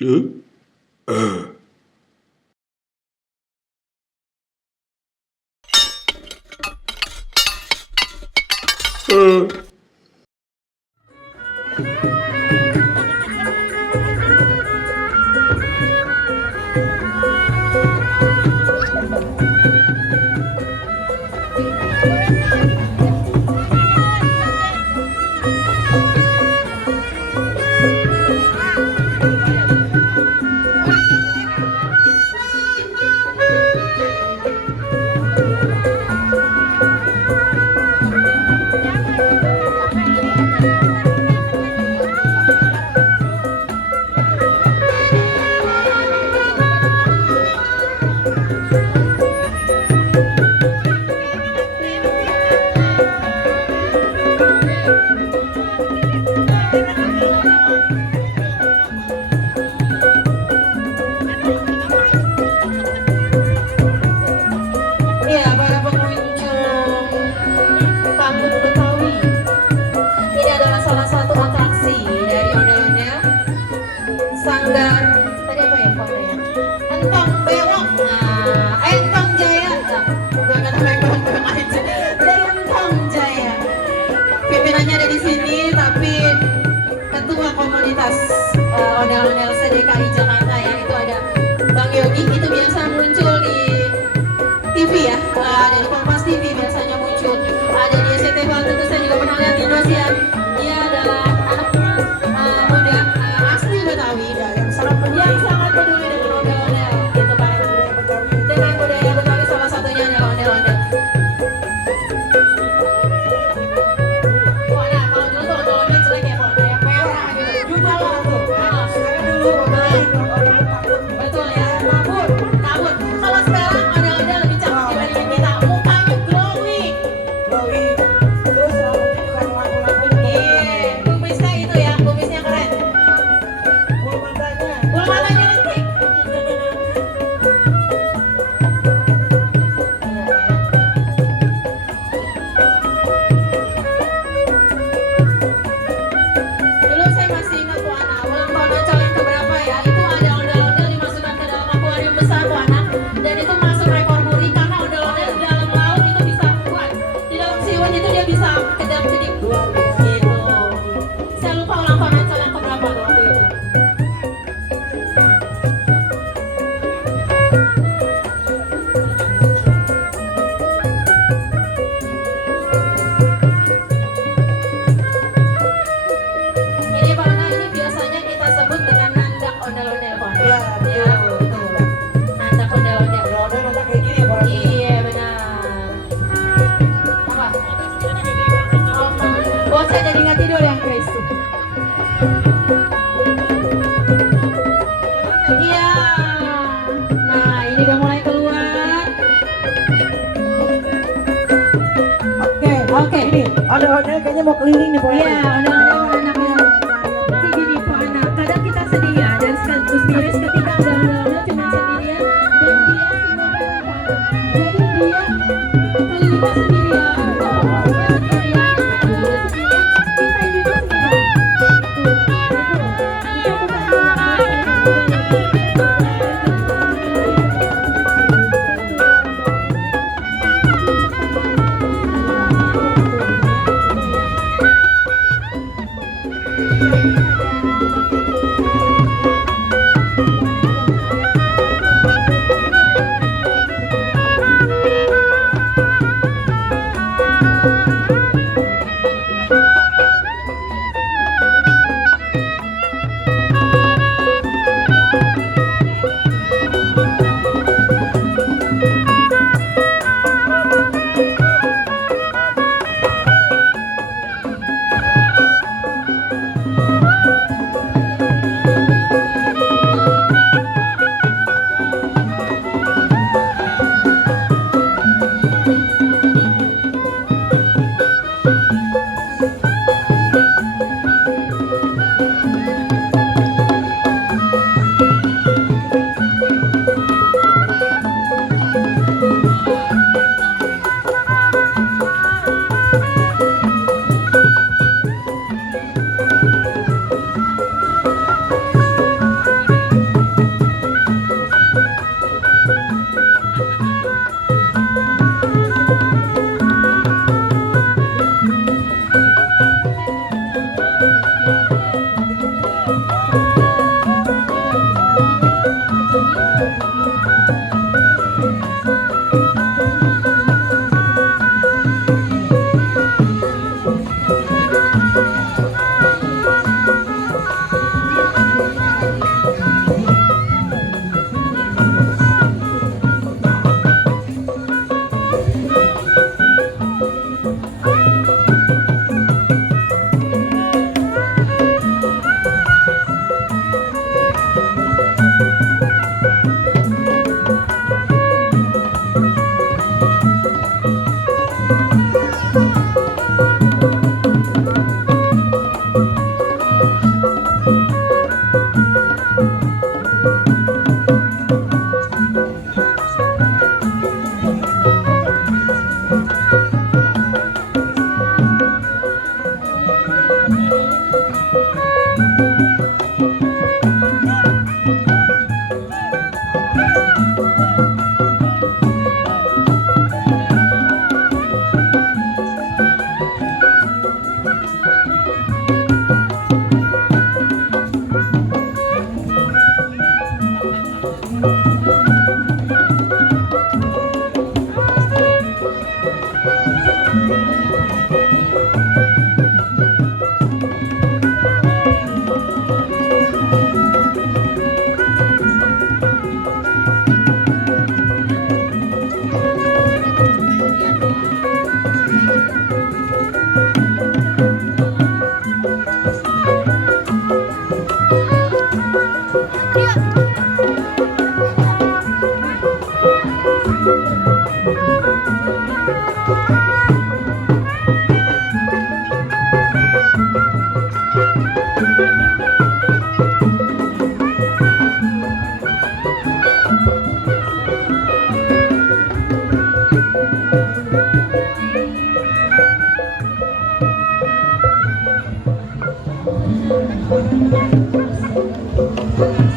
Huh? Uh. Uh. Ya, para pengunjung Kampung Betawi, ini adalah salah satu atraksi dari ondel-ondel Sanggar. Tadi apa ya fotonya? Entong Bewok. Nah, Entong Jaya. Nah, bukan kata bewok aja. Dari Entong Jaya. Pimpinannya ada di sini, tapi ketua komunitas ondel-ondel CDKI Jakarta ya, itu ada Bang Yogi. Itu biasa muncul di TV ya, dari Kompas TV biasanya muncul, ada di SCTV, tentu saya juga pernah lihat di Indosiar. Dia adalah anak muda asli Betawi yang sangat peduli dengan ondel-ondel gitu kan, dengan budaya Betawi, salah satunya adalah ondel-ondel. Wah, nah kalau dulu tuh ondel-ondel jelek ya, kalau kayak merah gitu, jumlah lah tuh. Betul ya, kabut. Kalau sekarang ondel-ondel lebih cantik dibandingin kita, mukanya glowing. Terus rambutnya juga ngelaku-ngelakuin. Iya, kumisnya itu ya, kumisnya keren. Bulu matanya. Bulu matanya lentik. Dulu saya masih ingat Bu Ana, ulang tahun Ancol yang keberapa ya, itu ada ondel-ondel dimasukkan ke dalam akuarium besar Bu Ana, dan itu masuk rekor muri karena ondel-ondel di dalam laut itu bisa kuat, di dalam siwet itu dia bisa kedap-kedip gitu. Saya lupa ulang tahun Ancol yang keberapa tuh waktu itu. Ini Pak Ana, ini biasanya kita sebut dengan nandak ondel-ondel Pak Ana. Iya, Iya, betul. Nandak ondel-ondel. Ondel ada kayak gini Pak. Iya benar. Apa? Oh, saya jadi nggak tidur yang Chris. Iya. Nah, ini udah mulai keluar. Oke. Ini ondel-ondel kayaknya mau keliling nih Pak. Iya, ondel-ondel anaknya. Jadi gini Pak Ana, kadang kita sedih ya, dan sekaligus miris ketika ondel-ondel cuma sendirian dan dia tinggalkan Pak Ana. Jadi dia kelilingnya sendirian. Thank